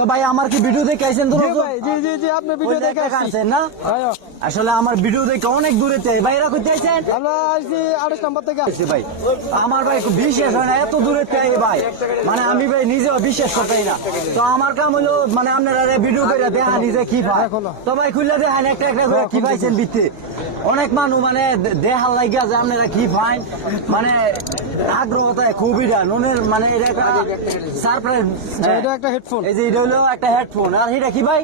তো ভাই আমার কি ভিডিও দেখে আইছেন? জি আপনি ভিডিও দেখে আসছেন না? আসলে আমার ভিডিও দেখে অনেক দূরে ভাই, এরা কোথায় আইছেন? আমরা আসছি 28 নম্বর থেকে আসছি ভাই। আমার ভাই বিশ্বাস হয় না, এত দূরে ভাই, মানে আমি ভাই নিজেও বিশ্বাস করতেই না। তো আমার কাম হলো মানে আপনারা ভিডিও করে দেখা নিজে কি পায়। তো ভাই খুললে দেখান একটা একটা করে কি পাইছেন ভিত্তি। অনেক মানুষ মানে দেখার লাগিয়া যে আপনারা কি পাইন, মানে আগ্রহতায় খুবই নুনের মানে এটা একটা সারপ্রাইজ। এটা একটা হেডফোন, এই যে এটা হলো একটা হেডফোন। আর এটা কি ভাই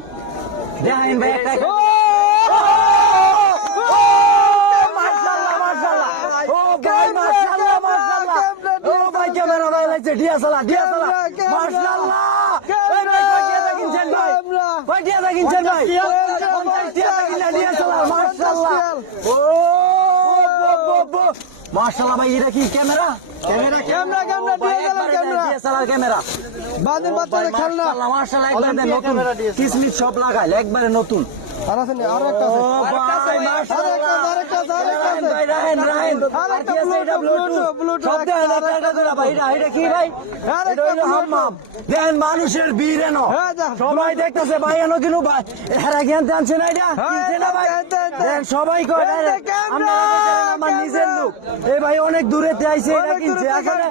দেখাইন ভাই একটা মাশাআল্লাহ ভাই, এটা কি ক্যামেরা? ক্যামেরা বাদিন বাচ্চাদের খেলনা। মাশাআল্লাহ একবারে নতুন, কিসমিস সব লাগাইল একবারে নতুন। আর আছে আর একটা আছে, আরেকটা দেখেন মানুষের ভিড় এনো, সবাই দেখতেছে ভাই এনো কিনু ভাই এরা জ্ঞান জানছে না, এটা কিনছে না ভাই। দেখেন সবাই কয় আমার নিজের লোক, এই ভাই অনেক দূরে আইছে, এটা কিনছে। আসলে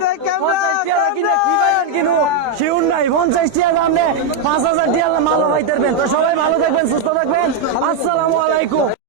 50 টাকা কিনে কি ভাই কিনু শিউন নাই, 50 টাকা দামে 5000 টাকা মাল পাইতেরবেন। তো সবাই ভালো থাকবেন, সুস্থ থাকবেন, আসসালামু আলাইকুম।